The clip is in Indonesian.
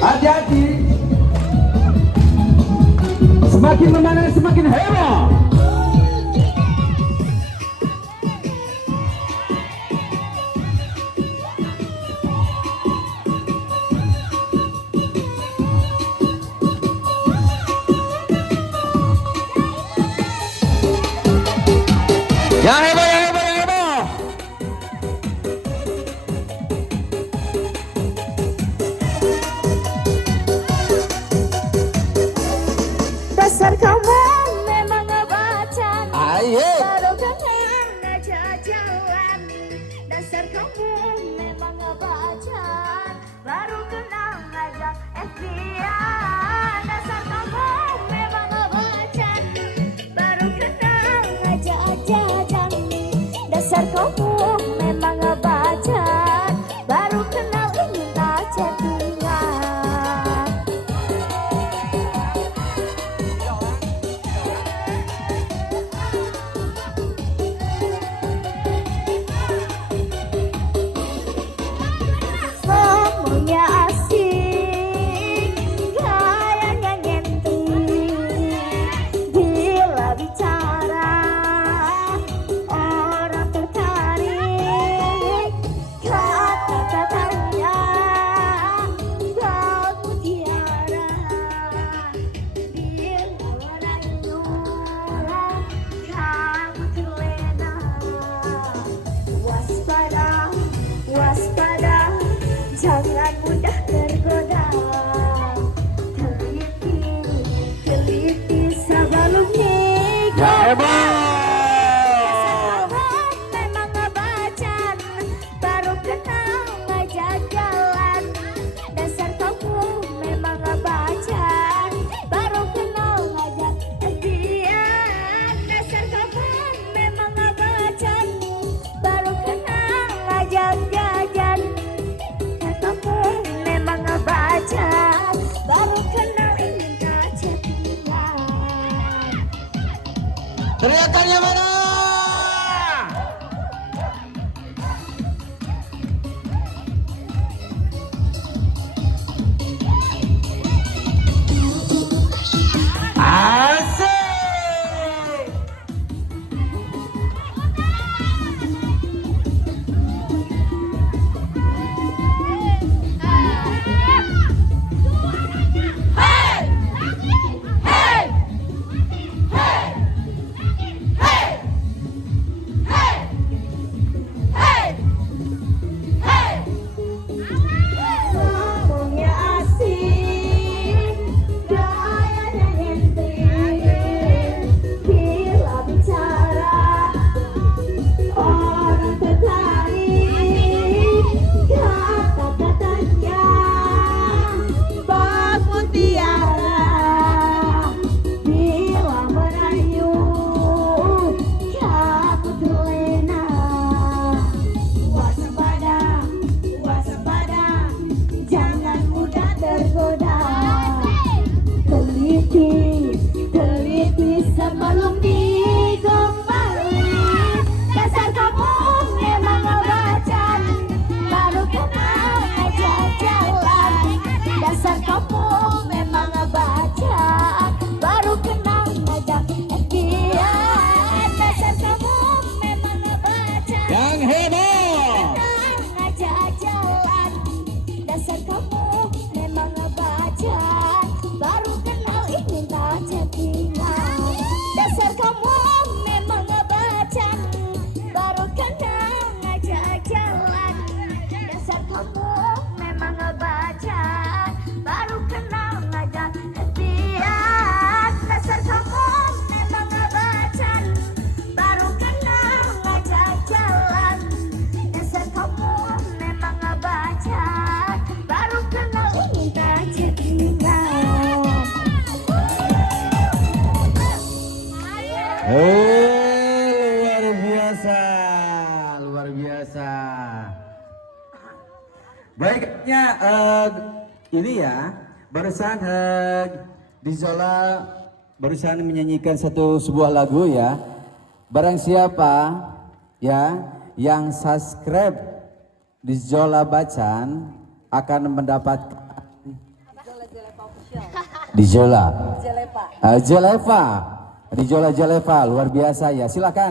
Hati-hati. Semakin memanah semakin heboh. Yang heboh, yang heboh, yang heboh. Dasar kamu memang ngebacan, Ayo. baru kenal ngajak jalan. Dasar kamu memang ngebacan, baru kenal ngajak FBI. Dasar kamu memang ngebacan, baru kenal ngajak jajan. Dasar kamu memang ngebacan, baru kenal ingin tak chattingan. Ngomongnya asik, gayanya nyentrik. Bila bicara, orang tertarik. Kata-katanya gak mutiara. Bila merayu, kamu terlena. Waspada, waspada, jangan mudah tergoda. Teliti, teliti sebelum nikah. Memang ngebacan, baru kenal ngajak jalan. Dasar kamu memang ngebacan, baru kenal ngajak FBI. Dasar kamu memang ngebacan, baru kenal ngajak jajan. Kamu memang ngebacan, baru kenal ingin tak chattingan. Teriakannya mana? Asik. Ngomongnya asik, gayanya nyentrik. Bila bicara, orang tertarik. Kata-katanya bak mutiara. Bila merayu, kamu terlena. Waspada, waspada, jangan mudah tergoda. Teliti, teliti sebelum dikembali. Dasar kamu memang ngebacan, baru kenal ngajak jalan. Dasar kamu memang ngebacan, baru kenal ngajak FBI. Dasar kamu memang ngebacan, Yang heboh. ngajak jalan. Dasar kamu memang ngebacan, baru kenal ingin tak chattingan. Dasar kamu memang ngebacan, baru kenal ngajak jalan. Dasar kamu memang ngebacan, baru kenal ngajak FBI. Dasar kamu memang ngebacan, baru kenal ngajak jalan. Dasar kamu memang ngebacan, baru kenal ingin tak chattingan. Luar biasa, luar biasa. Baiknya ini ya, barusan di Zola barusan menyanyikan sebuah lagu ya. Barang siapa ya yang subscribe di Zola Bacan akan mendapatkan Dijola. Jelepa. Jeleva. Dijola Jeleva luar biasa ya. Silakan.